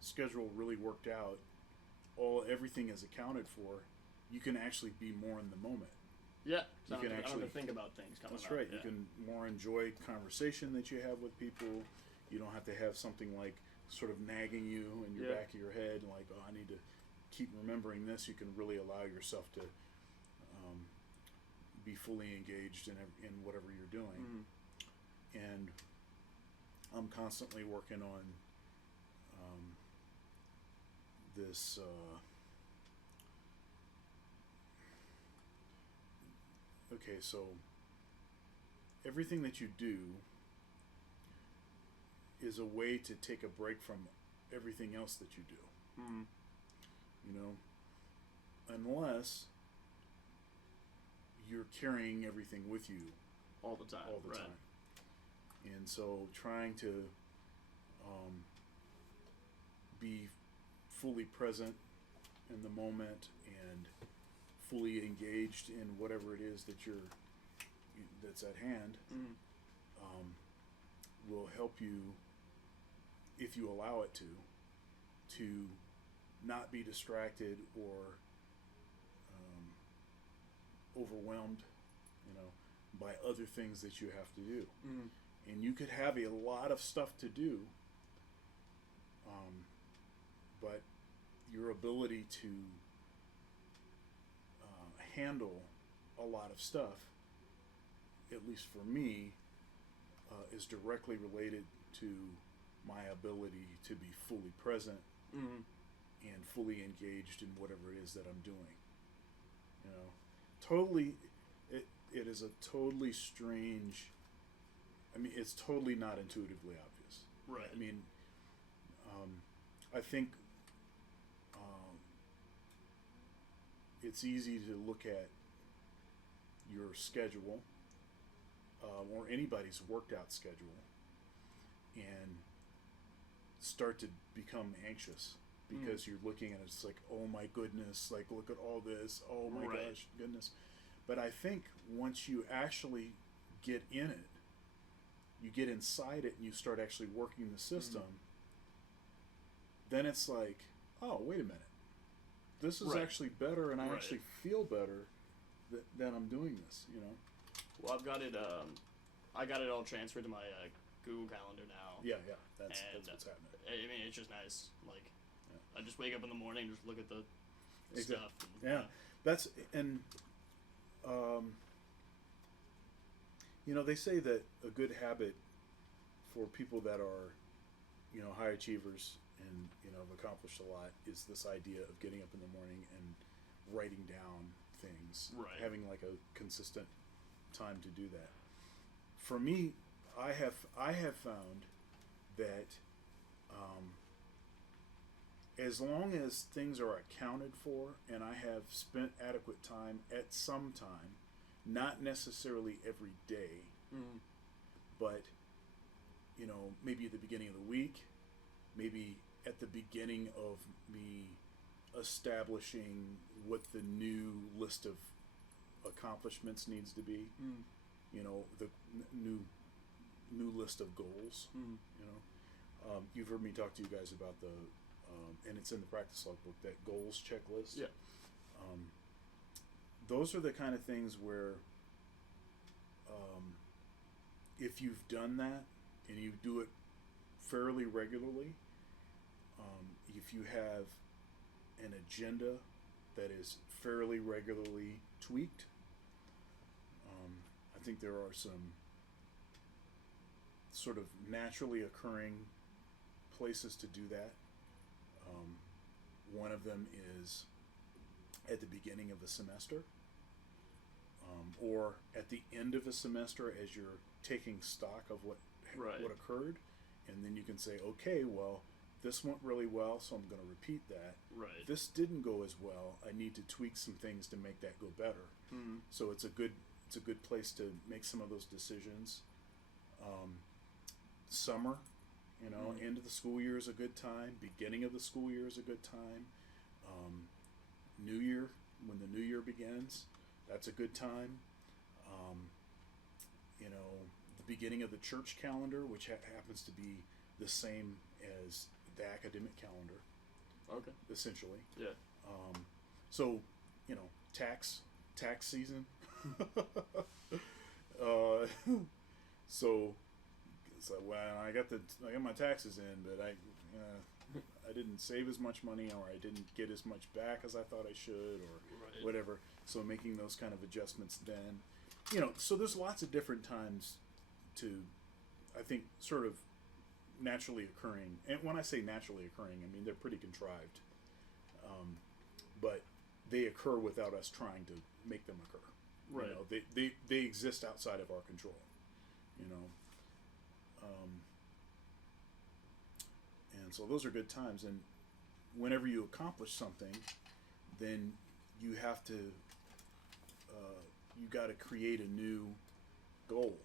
schedule really worked out, everything is accounted for, you can actually be more in the moment. Yeah, You so can I don't have actually to think about things coming That's up. right. Yeah. You can more enjoy conversation that you have with people. You don't have to have something like sort of nagging you in your Yeah. back of your head, like, oh, I need to keep remembering this. You can really allow yourself to be fully engaged in whatever you're doing. And I'm constantly working on this. Okay, so everything that you do is a way to take a break from everything else that you do. You know, unless you're carrying everything with you all the time. all the time. And so trying to be fully present in the moment and fully engaged in whatever it is that that's at hand will help you, if you allow it to not be distracted or overwhelmed, by other things that you have to do. And you could have a lot of stuff to do, but your ability to handle a lot of stuff, at least for me, is directly related to my ability to be fully present and fully engaged in whatever it is that I'm doing. Totally, it is a totally strange. I mean, it's totally not intuitively obvious. Right. I mean, I think it's easy to look at your schedule or anybody's worked out schedule and start to become anxious because you're looking at it, it's like, oh my goodness, like look at all this, oh my gosh, goodness. But I think once you actually get in it, you get inside it and you start actually working the system, then it's like, oh, wait a minute. This is actually better, and I actually feel better that I'm doing this, Well, I've got it, I got it all transferred to my Google Calendar now. Yeah, that's what's happening. I mean, it's just nice. Like, I just wake up in the morning and just look at the stuff. And, that's, and, they say that a good habit for people that are, high achievers and, have accomplished a lot is this idea of getting up in the morning and writing down things. Having like a consistent time to do that. For me, I have found that as long as things are accounted for and I have spent adequate time at some time, not necessarily every day, but maybe at the beginning of the week, maybe at the beginning of me establishing what the new list of accomplishments needs to be, the new list of goals. You've heard me talk to you guys about the and it's in the practice log book, that goals checklist. Those are the kind of things where if you've done that and you do it fairly regularly, if you have an agenda that is fairly regularly tweaked, I think there are some sort of naturally occurring places to do that. One of them is at the beginning of a semester, or at the end of a semester as you're taking stock of what occurred, and then you can say, okay, well, this went really well, so I'm going to repeat that. This didn't go as well. I need to tweak some things to make that go better. So it's a good place to make some of those decisions. Summer, end of the school year is a good time. Beginning of the school year is a good time. New Year, when the new year begins, that's a good time. The beginning of the church calendar, which happens to be the same as the academic calendar, Okay. essentially. Yeah. So, tax season. So it's like, well, I got my taxes in, but I didn't save as much money, or I didn't get as much back as I thought I should, or Right. whatever. So making those kind of adjustments then, so there's lots of different times to, I think, sort of naturally occurring. And when I say naturally occurring, I mean they're pretty contrived, but they occur without us trying to make them occur. Right. They exist outside of our control. And so those are good times. And whenever you accomplish something, then you have to, you got to create a new goal,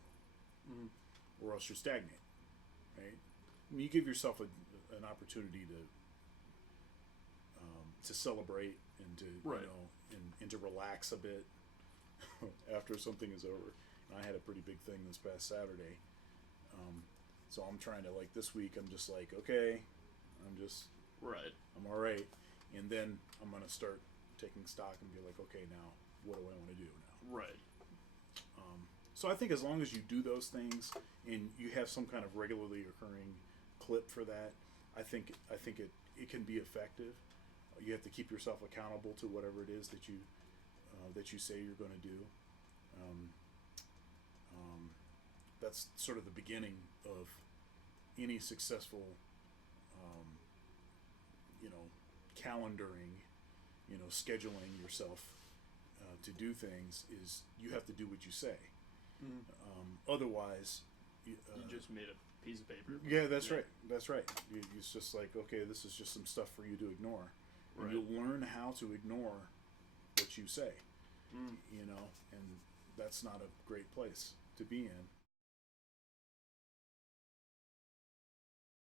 or else you stagnate, right? I mean, you give yourself an opportunity to celebrate and to Right. and to relax a bit after something is over. And I had a pretty big thing this past Saturday, so I'm trying to, like, this week I'm just like, okay, Right. I'm all right, and then I'm gonna start taking stock and be like, okay, now what do I want to do now? Right. So I think as long as you do those things and you have some kind of regularly occurring clip for that, I think it can be effective. You have to keep yourself accountable to whatever it is that you say you're going to do. That's sort of the beginning of any successful, calendaring, scheduling yourself to do things. Is you have to do what you say. Otherwise, You just made a piece of paper. yeah, that's right. That's right. It's just like, okay, this is just some stuff for you to ignore. And Right. you'll learn how to ignore what you say, and that's not a great place to be in.